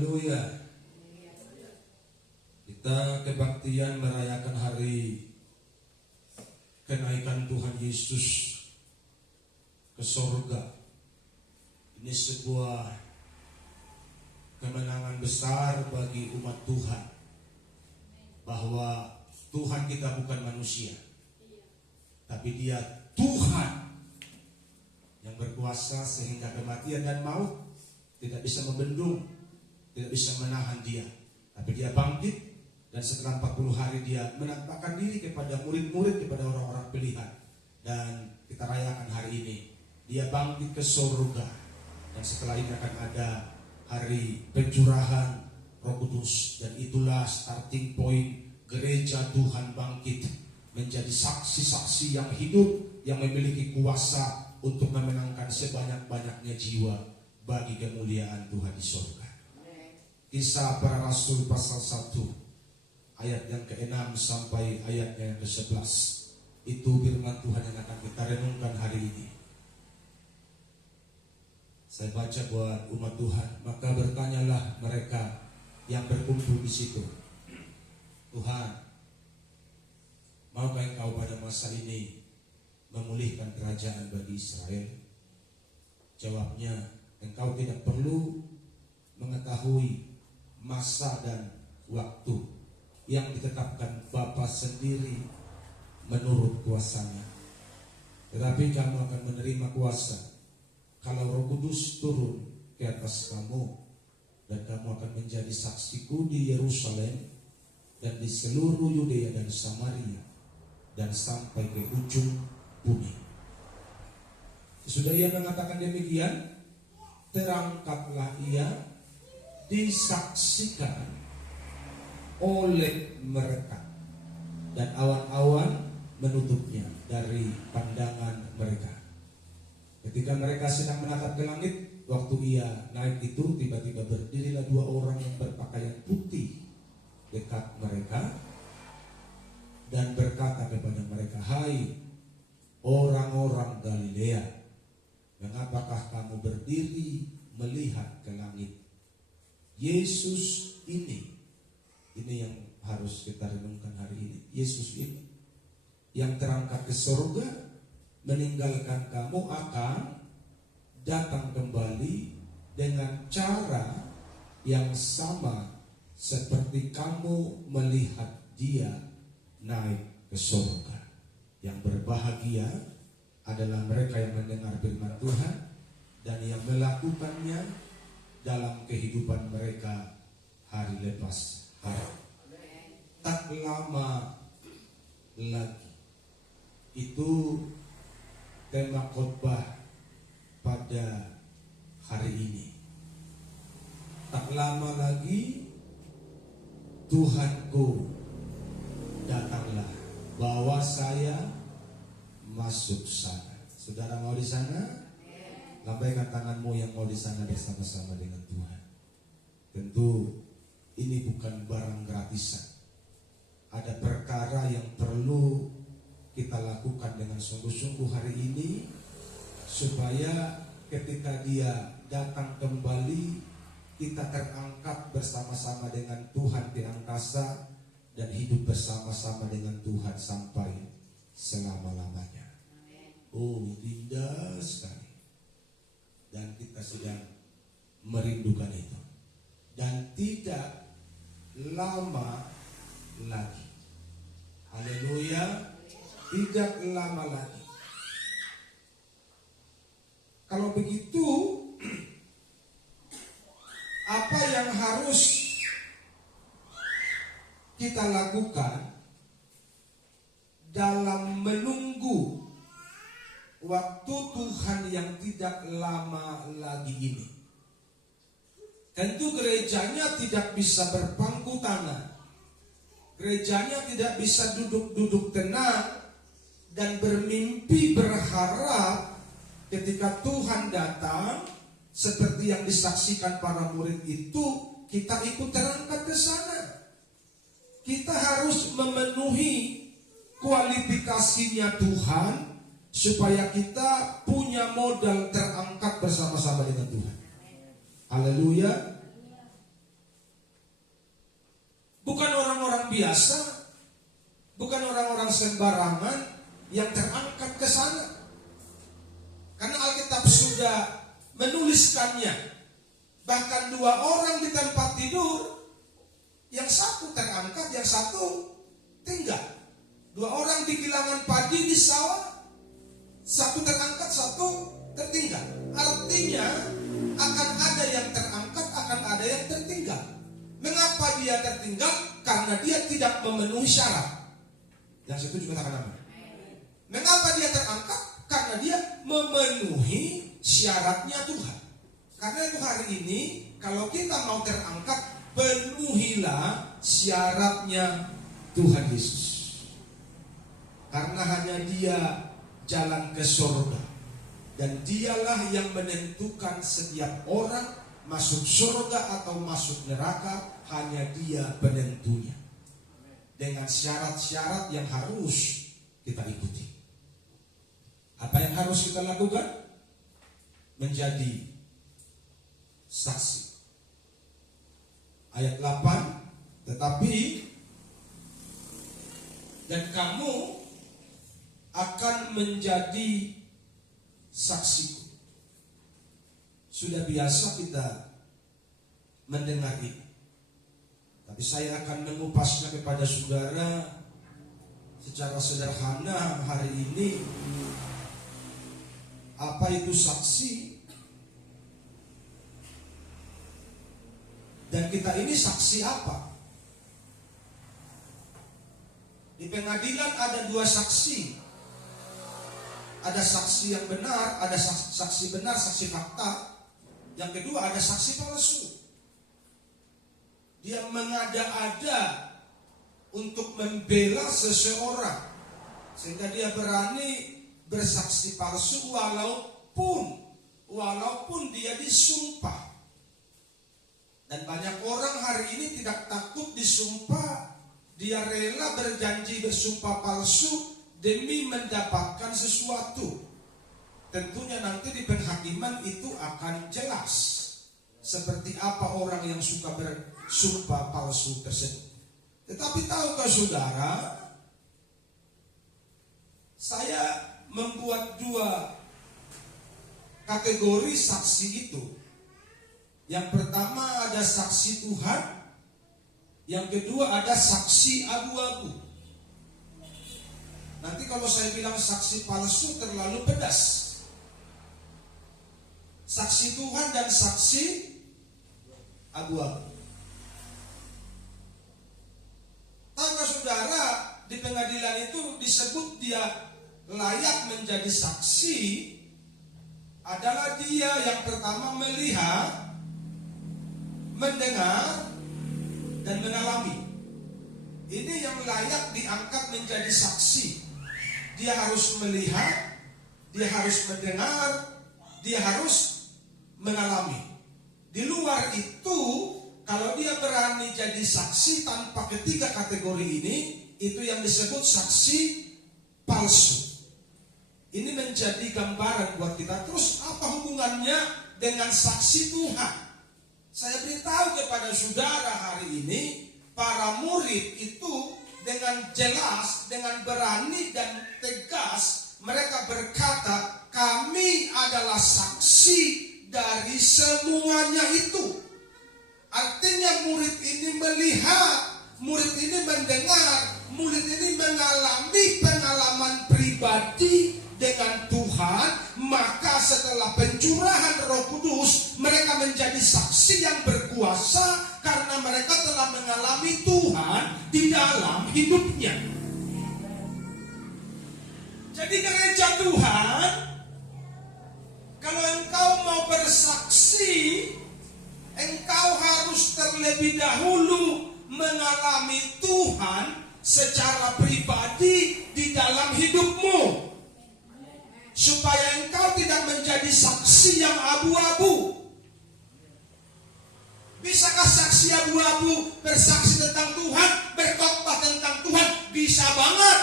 Haleluya. Kita kebaktian merayakan hari kenaikan Tuhan Yesus ke surga. Ini sebuah kemenangan besar bagi umat Tuhan, bahwa Tuhan kita bukan manusia, tapi Dia Tuhan yang berkuasa sehingga kematian dan maut tidak bisa membendung, tidak bisa menahan Dia. Tapi Dia bangkit, dan setelah 40 hari Dia menampakkan diri kepada murid-murid, kepada orang-orang pilihan. Dan kita rayakan hari ini Dia bangkit ke surga, dan setelah ini akan ada hari pencurahan Roh Kudus. Dan itulah starting point gereja Tuhan bangkit menjadi saksi-saksi yang hidup, yang memiliki kuasa untuk memenangkan sebanyak-banyaknya jiwa bagi kemuliaan Tuhan di surga. Kisah Para Rasul pasal 1 ayat yang ke-6 sampai ayat yang ke-11. Itu firman Tuhan yang akan kita renungkan hari ini. Saya baca buat umat Tuhan. Maka bertanyalah mereka yang berkumpul di situ, Tuhan, maukah Engkau pada masa ini memulihkan kerajaan bagi Israel? Jawabnya, Engkau tidak perlu mengetahui masa dan waktu yang ditetapkan Bapa sendiri menurut kuasanya. Tetapi kamu akan menerima kuasa kalau Roh Kudus turun ke atas kamu, dan kamu akan menjadi saksiku di Yerusalem dan di seluruh Yudea dan Samaria dan sampai ke ujung bumi. Sesudah ia mengatakan demikian, terangkatlah ia, disaksikan oleh mereka, dan awan-awan menutupnya dari pandangan mereka. Ketika mereka sedang menatap ke langit, waktu ia naik itu, tiba-tiba berdirilah 2 orang yang berpakaian putih dekat mereka dan berkata kepada mereka, "Hai orang-orang Galilea, mengapakah kamu berdiri melihat ke langit? Yesus ini yang harus kita renungkan hari ini. Yesus ini yang terangkat ke surga, meninggalkan kamu, akan datang kembali dengan cara yang sama seperti kamu melihat Dia naik ke surga. Yang berbahagia adalah mereka yang mendengar firman Tuhan dan yang melakukannya dalam kehidupan mereka hari lepas hari." Tak lama lagi, itu tema khotbah pada hari ini. Tak lama lagi Tuhanku datanglah, bawa saya masuk sana. Saudara mau di sana? Lambaikan tanganmu yang mau di sana bersama-sama dengan Tuhan. Tentu ini bukan barang gratisan. Ada perkara yang perlu kita lakukan dengan sungguh-sungguh hari ini, supaya ketika Dia datang kembali, kita terangkat bersama-sama dengan Tuhan di angkasa dan hidup bersama-sama dengan Tuhan sampai selama-lamanya. Oh, indah sekali. Dan kita sedang merindukan itu. Dan tidak lama lagi, haleluya, tidak lama lagi. Kalau begitu, apa yang harus kita lakukan dalam menunggu waktu Tuhan yang tidak lama lagi ini? Tentu gerejanya tidak bisa berpangku tangan. Gerejanya tidak bisa duduk-duduk tenang dan bermimpi berharap ketika Tuhan datang seperti yang disaksikan para murid itu, kita ikut terangkat ke sana. Kita harus memenuhi kualifikasinya Tuhan supaya kita punya modal terangkat bersama-sama dengan Tuhan. Haleluya. biasa, bukan orang-orang sembarangan yang terangkat ke sana. Karena Alkitab sudah menuliskannya. Bahkan 2 orang di tempat tidur, yang satu terangkat, yang satu tinggal. 2 orang di gilangan padi di sawah, satu terangkat, satu tertinggal. Artinya akan ada yang terangkat, akan ada yang tertinggal. Mengapa dia tertinggal? Karena dia tidak memenuhi syarat. Yang setuju katakan amin. Mengapa dia terangkat? Karena dia memenuhi syaratnya Tuhan. Karena itu hari ini kalau kita mau terangkat, penuhilah syaratnya Tuhan Yesus. Karena hanya Dia jalan ke surga, dan Dialah yang menentukan setiap orang masuk surga atau masuk neraka. Hanya Dia penentunya, dengan syarat-syarat yang harus kita ikuti. Apa yang harus kita lakukan? Menjadi saksi. Ayat 8, tetapi dan kamu akan menjadi saksiku. Sudah biasa kita mendengar ini, tapi saya akan mengupasnya kepada saudara secara sederhana hari ini. Apa itu saksi? Dan kita ini saksi apa? Di pengadilan ada 2 saksi. Ada saksi yang benar, ada saksi benar, saksi fakta. Yang kedua ada saksi palsu. Dia mengada-ada untuk membela seseorang, sehingga dia berani bersaksi palsu walaupun dia disumpah. Dan banyak orang hari ini tidak takut disumpah. Dia rela berjanji bersumpah palsu demi mendapatkan sesuatu. Tentunya nanti di penghakiman itu akan jelas seperti apa orang yang suka bersumpah palsu tersebut. Tetapi tahukah saudara, saya membuat 2 kategori saksi itu. Yang pertama ada saksi Tuhan, yang kedua ada saksi abu-abu. Nanti kalau saya bilang saksi palsu terlalu pedas. Saksi Tuhan dan saksi abu-abu. Tahukah saudara, di pengadilan itu disebut dia layak menjadi saksi adalah dia yang pertama melihat, mendengar, dan mengalami. Ini yang layak diangkat menjadi saksi. Dia harus melihat, dia harus mendengar, dia harus mengalami. Di luar itu, kalau dia berani jadi saksi tanpa ketiga kategori ini, itu yang disebut saksi palsu. Ini menjadi gambaran buat kita. Terus apa hubungannya dengan saksi Tuhan? Saya beritahu kepada saudara hari ini, para murid itu dengan jelas, dengan berani dan tegas, mereka berkata, kami adalah saksi dari semuanya itu. Artinya murid ini melihat, murid ini mendengar, murid ini mengalami pengalaman pribadi dengan Tuhan. Maka setelah pencurahan Roh Kudus, mereka menjadi saksi yang berkuasa karena mereka telah mengalami Tuhan di dalam hidupnya. Jadi gereja Tuhan, kalau engkau mau bersaksi, engkau harus terlebih dahulu mengalami Tuhan secara pribadi di dalam hidupmu, supaya engkau tidak menjadi saksi yang abu-abu. Bisakah saksi abu-abu bersaksi tentang Tuhan, berkhotbah tentang Tuhan? Bisa banget.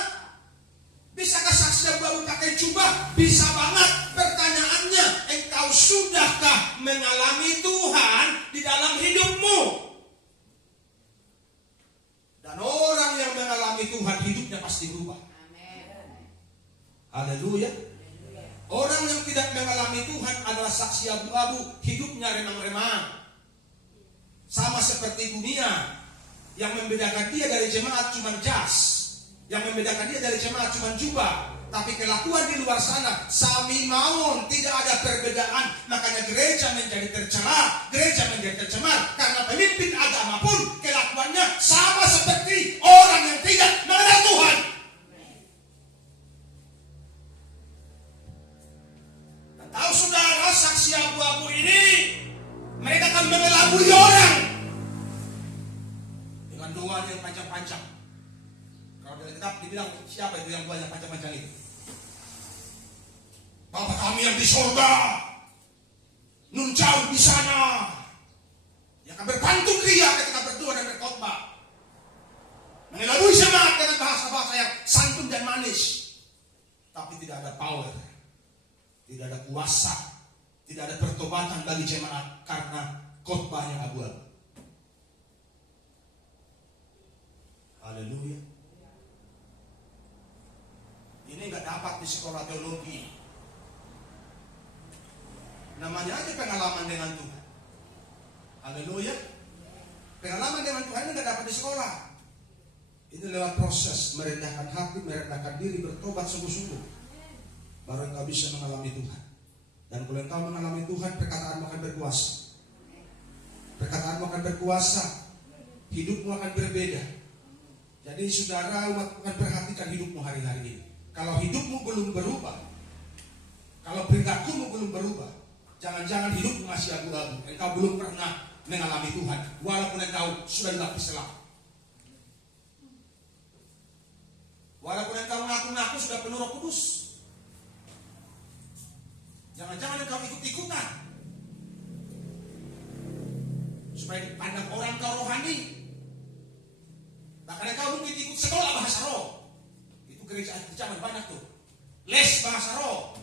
Bisakah saksi abu-abu pakai jubah? Bisa banget. Pertanyaannya, engkau sudahkah mengalami Tuhan di dalam hidupmu? Dan orang Haleluya. Orang yang tidak mengalami Tuhan adalah saksi abu-abu, hidupnya remang-remang. Sama seperti dunia. Yang membedakan dia dari jemaat cuma jas. Yang membedakan dia dari jemaat cuma jubah. Tapi kelakuan di luar sana sami mawon, tidak ada perbedaan. Makanya gereja menjadi tercela, gereja menjadi tercemar. Karena pemimpin agama pun kelakuannya sama seperti orang yang tidak mengenal Tuhan. Dan tahu saudara, saksi abu-abu ini mereka akan mengelabui orang dengan doa yang panjang-panjang. Kalau dalam kitab dibilang, siapa itu yang doanya panjang-panjang itu? Bapa kami yang di surga, nun jauh di sana, yang akan berpantun ria ketika berdoa dan berkhotbah, mengelabui jemaat dengan bahasa-bahasa yang santun dan manis, tapi tidak ada power, tidak ada kuasa, tidak ada pertobatan bagi jemaat karena khotbahnya abu-abu. Haleluya. Ini nggak dapat di sekolah teologi. Namanya aja pengalaman dengan Tuhan. Haleluya. Pengalaman dengan Tuhan ini nggak dapat di sekolah. Ini lewat proses merendahkan hati, merendahkan diri, bertobat sungguh-sungguh. Baru engkau bisa mengalami Tuhan. Dan kalau engkau mengalami Tuhan, perkataanmu akan berkuasa. Perkataanmu akan berkuasa. Hidupmu akan berbeda. Jadi saudara umat akan perhatikan hidupmu hari-hari ini. Kalau hidupmu belum berubah, kalau perilakumu belum berubah, jangan-jangan hidupmu masih abu-abu. Engkau belum pernah mengalami Tuhan, walaupun engkau sudah dilapis selam. Walaupun engkau mengaku-ngaku sudah penuh Roh Kudus, jangan-jangan engkau ikut-ikutan supaya dipandang orang kau rohani. Bahkan engkau mungkin ikut sekolah bahasa roh. Gereja zaman banyak tuh les bahasa roh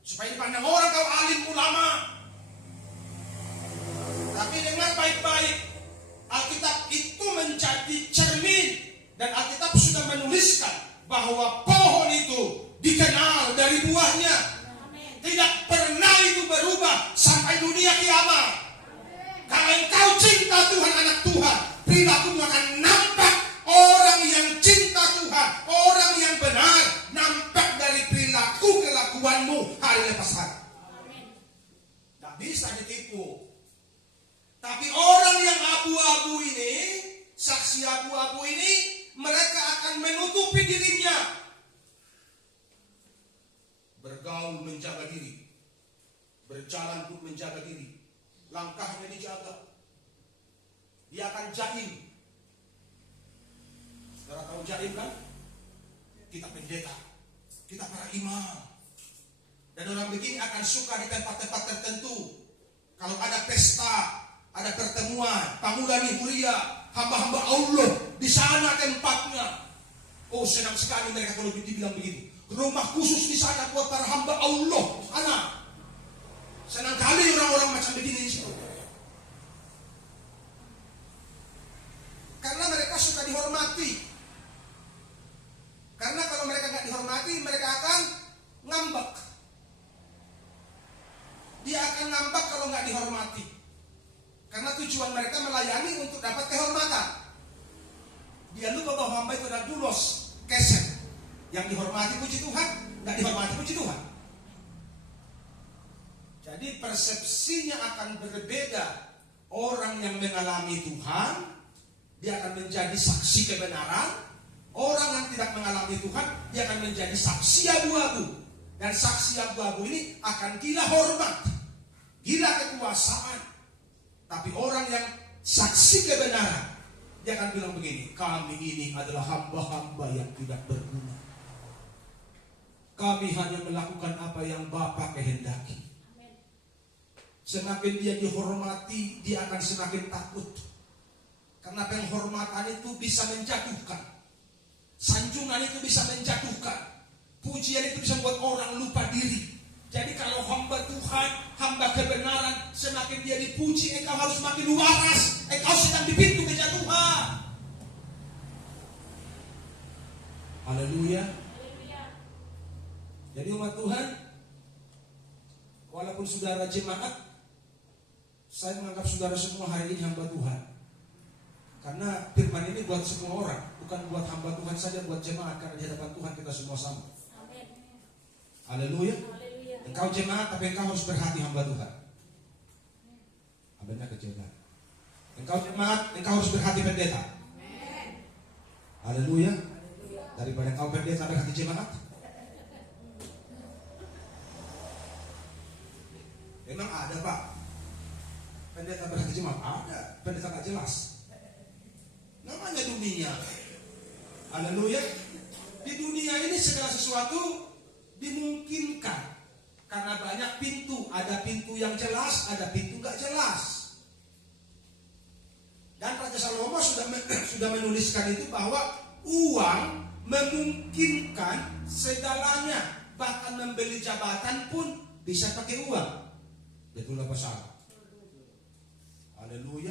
supaya dipandang orang kau alim ulama. Tapi dengar baik-baik, Alkitab itu menjadi cermin, dan Alkitab sudah menuliskan bahwa pohon itu dikenal dari buahnya. Tidak pernah itu berubah sampai dunia kiamat. Kalau engkau cinta Tuhan, anak Tuhan, perilakumu akan nampak. Orang yang cinta Tuhan, orang yang benar, nampak dari perilaku kelakuanmu hari lepas hari. Tak bisa ditipu. Tapi orang yang abu-abu ini, saksi abu-abu ini, mereka akan menutupi dirinya. Bergaul menjaga diri, berjalan pun menjaga diri, langkahnya dijaga. Dia akan jaim. Saudara tahu jaim kan? Kita pendeta, kita para imam. Dan orang begini akan suka di tempat-tempat tertentu. Kalau ada pesta, ada pertemuan, pangulani mulia, hamba-hamba Allah, di sana tempatnya. Oh, senang sekali mereka kalau dibilang begitu. Rumah khusus di sana buat para hamba Allah. Sana. Senang kali orang-orang macam begini di situ. Karena mereka suka dihormati. Karena kalau mereka nggak dihormati, mereka akan ngambek. Dia akan ngambek kalau nggak dihormati. Karena tujuan mereka melayani untuk dapat kehormatan. Dia lupa bahwa hamba itu adalah dulos, keset. Yang dihormati puji Tuhan, nggak dihormati puji Tuhan. Jadi persepsinya akan berbeda. Orang yang mengalami Tuhan, dia akan menjadi saksi kebenaran. Orang yang tidak mengalami Tuhan, dia akan menjadi saksi abu-abu. Dan saksi abu-abu ini akan gila hormat, gila kekuasaan. Tapi orang yang saksi kebenaran, dia akan bilang begini, kami ini adalah hamba-hamba yang tidak berguna. Kami hanya melakukan apa yang Bapa kehendaki. Semakin dia dihormati, dia akan semakin takut. Karena penghormatan itu bisa menjatuhkan. Sanjungan itu bisa menjatuhkan. Pujian itu bisa membuat orang lupa diri. Jadi kalau hamba Tuhan, hamba kebenaran, semakin dia dipuji, engkau harus semakin waras. Engkau sedang di pintu kejatuhan. Haleluya. Jadi umat Tuhan, walaupun saudara jemaat, saya menganggap saudara semua hari ini hamba Tuhan. Karena firman ini buat semua orang, bukan buat hamba Tuhan saja, buat jemaat. Karena di hadapan Tuhan kita semua sama. Haleluya. Engkau jemaat, tapi engkau harus berhati hamba Tuhan. Abangnya kecilkan. Engkau jemaat, engkau harus berhati pendeta. Haleluya. Daripada engkau pendeta berhati jemaat. Memang ada Pak pendeta berhati jemaat? Ada. Pendeta tak jelas. Namanya dunia. Haleluya. Di dunia ini segala sesuatu dimungkinkan. Karena banyak pintu. Ada pintu yang jelas, ada pintu gak jelas. Dan Raja Salomo sudah menuliskan itu bahwa uang memungkinkan segalanya. Bahkan membeli jabatan pun bisa pakai uang. Betul apa salah? Haleluya.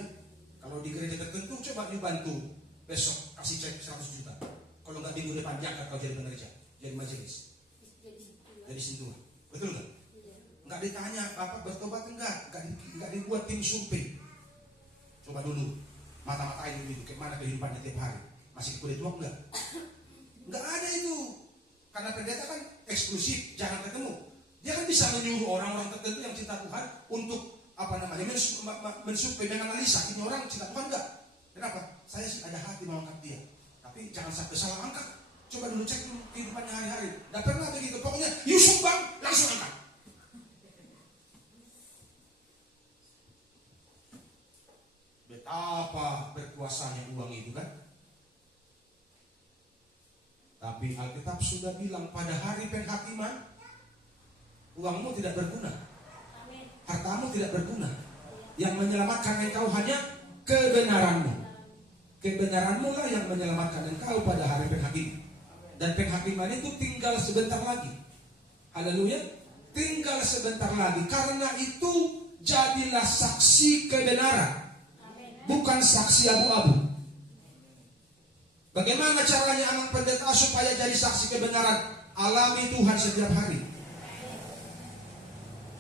Kalau di gereja tertentu coba dibantu. Besok kasih cek 100 juta. Kalau nggak minggu depan jangan kau jadi pekerja, jadi majelis, jadi sentuhan. Betul nggak? Nggak ditanya Bapak bertobat enggak? Nggak dibuat tim survei. Coba dulu mata-matain dulu itu gimana kehidupannya tiap hari. Masih kulit uang enggak? Enggak ada itu. Karena pendeta kan eksklusif, jangan ketemu. Dia kan bisa menyuruh orang-orang tertentu yang cinta Tuhan untuk mensurvei, menganalisa ini orang cinta Tuhan enggak? Kenapa? Saya sih ada hati mau angkat dia, tapi jangan sampai salah angkat. Coba dulu cek dulu kehidupannya hari-hari. Enggak pernah begitu. Pokoknya you sumbang langsung angkat. Betapa berkuasanya uang itu kan? Tapi Alkitab sudah bilang pada hari penghakiman uangmu tidak berguna, hartamu tidak berguna. Yang menyelamatkan engkau hanya kebenaranmu. Kebenaranmu lah yang menyelamatkan engkau pada hari penghakiman. Dan penghakiman itu tinggal sebentar lagi. Haleluya. Tinggal sebentar lagi. Karena itu jadilah saksi kebenaran, bukan saksi abu-abu. Bagaimana caranya anak pendeta supaya jadi saksi kebenaran? Alami Tuhan setiap hari.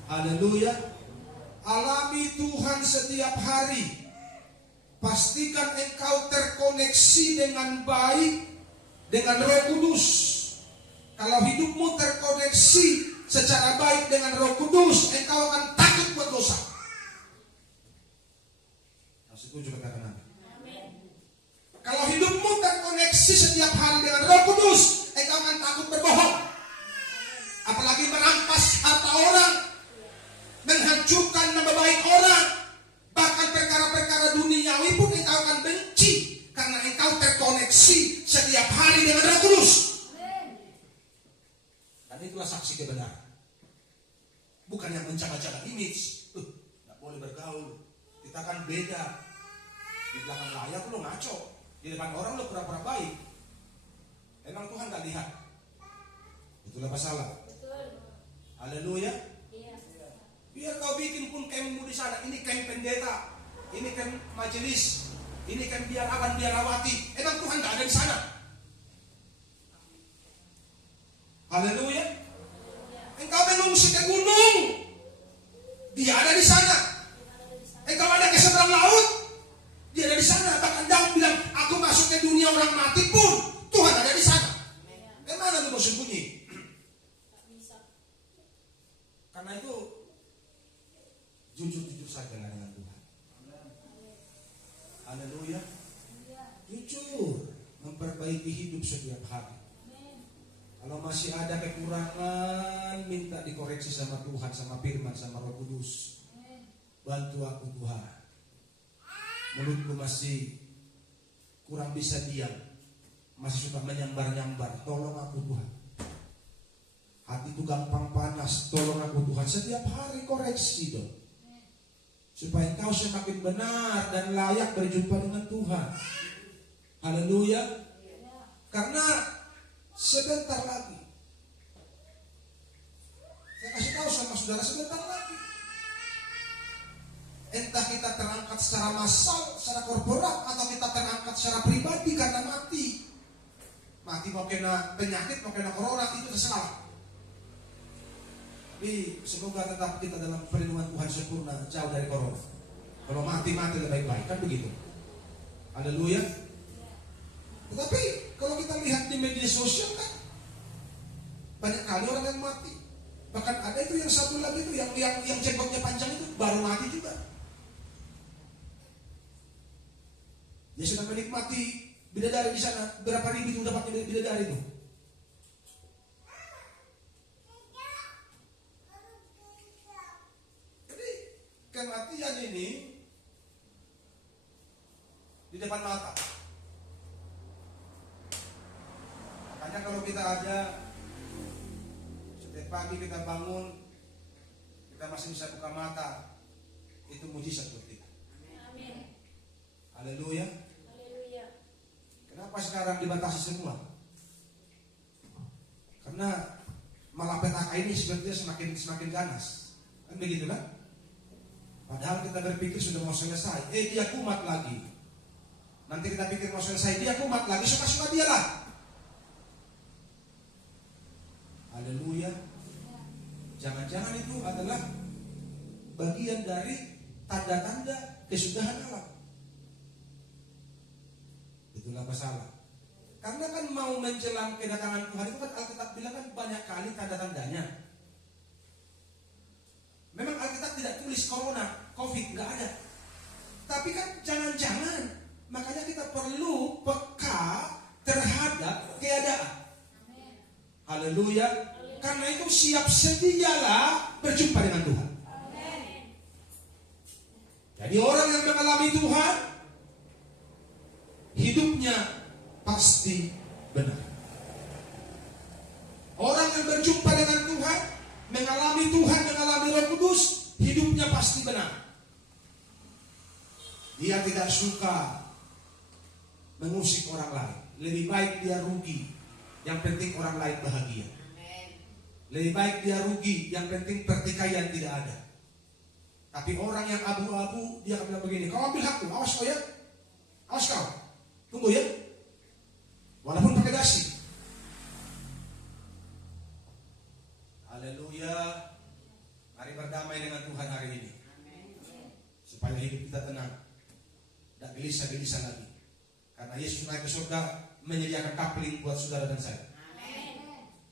Haleluya. Alami Tuhan setiap hari. Pastikan engkau terkoneksi dengan baik dengan Roh Kudus. Kalau hidupmu terkoneksi secara baik dengan Roh Kudus, engkau akan takut berdosa. Yang setuju katakan amin. Kalau hidupmu terkoneksi setiap hari dengan Roh Kudus, engkau akan takut berbohong. Apalagi merampas harta orang, menghancurkan nama baik orang, bahkan perkara-perkara duniawi pun engkau akan benci karena engkau terkoneksi setiap hari dengan Roh Kudus. Dan itulah saksi kebenaran. Bukan yang menjaga-jaga image. Tidak boleh bergaul. Kita kan beda. Di belakang layar lo ngaco, di depan orang lo pura-pura baik. Emang Tuhan gak lihat? Itulah masalah. Haleluya. Biar kau bikin pun campmu di sana. Ini camp pendeta, ini camp majelis, ini camp biarawan biarawati. Emang Tuhan gak ada di sana? Haleluya. Engkau mengungsi ke gunung, dia ada di sana. Engkau ada ke seberang laut, dia ada di sana. Bahkan Daud bilang, aku masuk ke dunia orang mati pun Tuhan ada di sana. Kemana lu mau sembunyi? Karena itu jujur-jujur saja dengan Tuhan. Haleluya. Jujur, memperbaiki hidup setiap hari. Kalau masih ada kekurangan, minta dikoreksi sama Tuhan, sama firman, sama Roh Kudus. Bantu aku Tuhan. Mulutku masih kurang bisa diam, masih suka menyambar-nyambar. Tolong aku Tuhan. Hatiku gampang panas. Tolong aku Tuhan. Setiap hari koreksi dong, supaya engkau semakin benar dan layak berjumpa dengan Tuhan. Haleluya. Karena sebentar lagi, saya kasih tahu sama saudara, sebentar lagi. Entah kita terangkat secara massal, secara korporat, atau kita terangkat secara pribadi karena mati. Mati mau kena penyakit, mau kena corona, itu terserah. Tapi semoga tetap kita dalam perlindungan Tuhan sempurna, jauh dari corona. Kalau mati lebih baik-baik, kan begitu. Haleluya. Tetapi kalau kita lihat di media sosial kan banyak kali orang yang mati. Bahkan ada itu yang satu lagi itu yang jenggotnya panjang itu baru mati juga. Dia sedang menikmati bidadari di sana. Berapa ribu itu dapatnya bidadari itu? Jadi kematian ini di depan mata. Makanya kalau kita ada setiap pagi kita bangun, kita masih bisa buka mata, itu mujizat buat kita. Amin. Haleluya. Haleluya. Kenapa sekarang dibatasi semua? Karena malapetaka ini sebenarnya semakin ganas, kan begitu kan? Padahal kita berpikir sudah mau selesai, dia kumat lagi. Nanti kita pikir mau selesai, dia kumat lagi, suka-suka dia lah. Haleluya. Jangan-jangan itu adalah bagian dari tanda-tanda kesudahan Allah. Itulah masalah. Karena kan mau menjelang kedatangan Tuhan itu kan Alkitab bilang kan banyak kali tanda-tandanya. Memang Alkitab tidak tulis corona, COVID, nggak ada. Tapi kan jangan-jangan, makanya kita perlu peka terhadap keadaan. Haleluya. Karena itu siap sedialah berjumpa dengan Tuhan. Jadi orang yang mengalami Tuhan, hidupnya pasti benar. Orang yang berjumpa dengan Tuhan, mengalami Tuhan, mengalami Roh Kudus, hidupnya pasti benar. Dia tidak suka mengusik orang lain. Lebih baik dia rugi, yang penting orang lain bahagia. Lebih baik dia rugi, yang penting pertikaian tidak ada. Tapi orang yang abu-abu, dia akan bilang begini, kau ambil hakku, awas kau ya, awas kau, tunggu ya, walaupun pakai dasi. Haleluya. Mari berdamai dengan Tuhan hari ini, supaya hidup kita tenang, tidak gelisah-gelisah lagi. Karena Yesus naik ke surga menyediakan kapling buat saudara dan saya.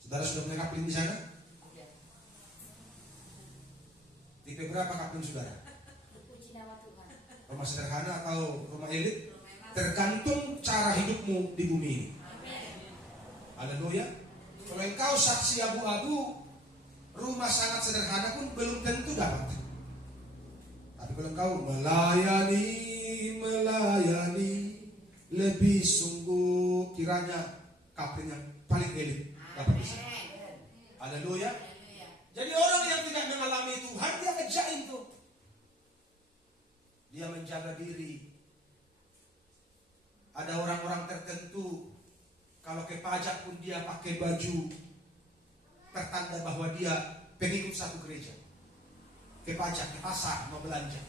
Saudara sudah punya kapling di sana? Tipe berapa kapling saudara? Rumah sederhana atau rumah elit? Tergantung cara hidupmu di bumi ini. Haleluya. Kalau engkau saksi abu-abu, rumah sangat sederhana pun belum tentu dapat. Tapi kalau engkau melayani lebih sungguh, kiranya kapling yang paling elit dapat bisa. Haleluya. Jadi orang yang tidak mengalami Tuhan, dia kerjain tuh. Dia menjaga diri. Ada orang-orang tertentu, kalau ke pajak pun dia pakai baju tertanda bahwa dia pengikut satu gereja. Ke pajak, ke pasar, mau belanja,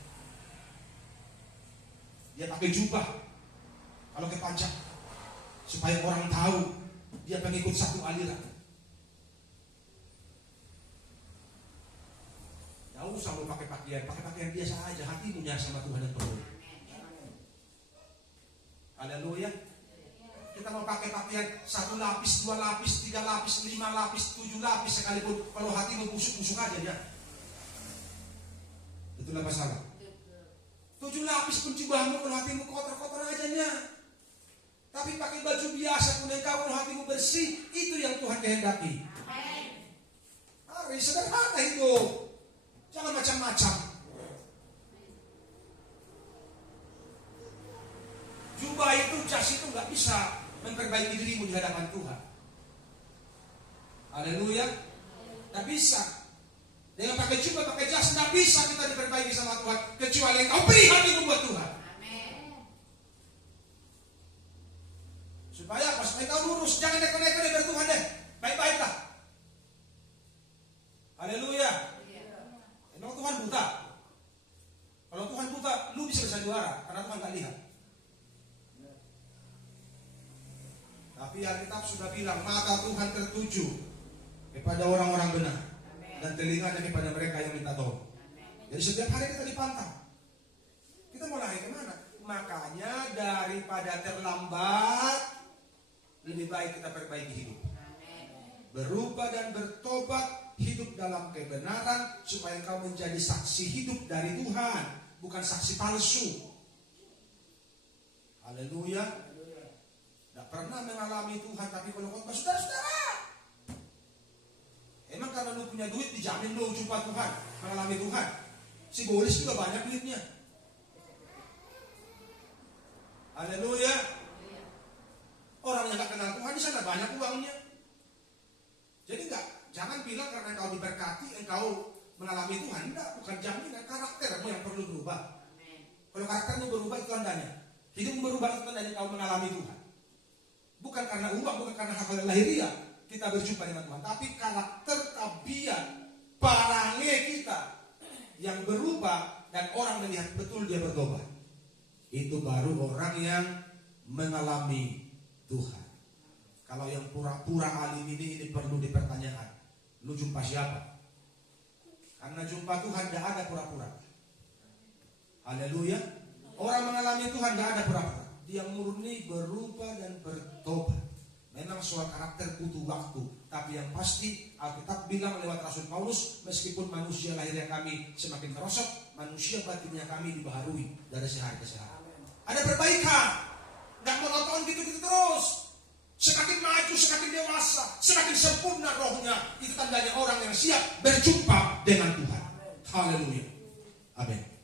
dia pakai jubah kalau ke pajak, supaya orang tahu dia pengikut satu aliran. Gak usah mau pakai pakaian biasa aja, hatimu nyala sama Tuhan yang perlu. Haleluya. Kita mau pakai pakaian 1 lapis, 2 lapis, 3 lapis, 5 lapis, 7 lapis sekalipun, kalau hatimu busuk-busuk aja ya. Itulah masalah. 7 lapis pun jubahmu, kalau hatimu kotor-kotor aja ya. Tapi pakai baju biasa pun engkau, kalau hatimu bersih, itu yang Tuhan kehendaki. Mari sederhana itu. Jangan macam-macam. Jubah itu, jas itu gak bisa memperbaiki dirimu di hadapan Tuhan. Haleluya. Gak bisa. Dengan pakai jubah, pakai jas, gak bisa kita diperbaiki sama Tuhan, kecuali engkau beri hatimu buat Tuhan. Supaya pas engkau lurus, jangan neko-neko dari Tuhan deh. Baik-baiklah. Haleluya. Emang Tuhan buta? Kalau Tuhan buta, lu bisa juara karena Tuhan gak lihat. Tapi Tapi Alkitab sudah bilang, mata Tuhan tertuju kepada orang-orang benar dan telinganya kepada mereka yang minta tolong. Jadi setiap hari kita dipantau. Kita mau lari kemana? Makanya daripada terlambat, lebih baik kita perbaiki hidup. Berubah dan bertobat, hidup dalam kebenaran, supaya engkau menjadi saksi hidup dari Tuhan, bukan saksi palsu. Haleluya. Tidak pernah mengalami Tuhan, tapi kalau khotbah, saudara-saudara, emang karena lu punya duit dijamin lu jumpa Tuhan, mengalami Tuhan. Si Boris juga banyak duitnya. Haleluya. Orang yang gak kenal Tuhan di sana banyak uangnya. Jadi jangan bilang karena engkau diberkati engkau mengalami Tuhan. Enggak, bukan jaminan. Karaktermu yang perlu berubah. Kalau karaktermu berubah itu tandanya. Hidupmu berubah itu tandanya engkau mengalami Tuhan. Bukan karena uang, bukan karena hal-hal lahiriah kita berjumpa dengan Tuhan, tapi karakter, tabiat, parange kita yang berubah dan orang melihat betul dia bertobat. Itu baru orang yang mengalami Tuhan. Kalau yang pura-pura alim ini perlu dipertanyakan. Lu jumpa siapa? Karena jumpa Tuhan tidak ada pura-pura. Haleluya. Orang mengalami Tuhan tidak ada pura-pura. Dia murni berubah dan bertobat. Memang soal karakter butuh waktu, tapi yang pasti Alkitab bilang lewat Rasul Paulus, meskipun manusia lahirnya kami semakin merosot, manusia batinnya kami dibaharui dari sehari ke sehari. Ada perbaikan, nggak monoton gitu-gitu terus. Semakin maju, semakin dewasa, semakin sempurna rohnya. Itu tandanya orang yang siap berjumpa dengan Tuhan. Haleluya. Amin.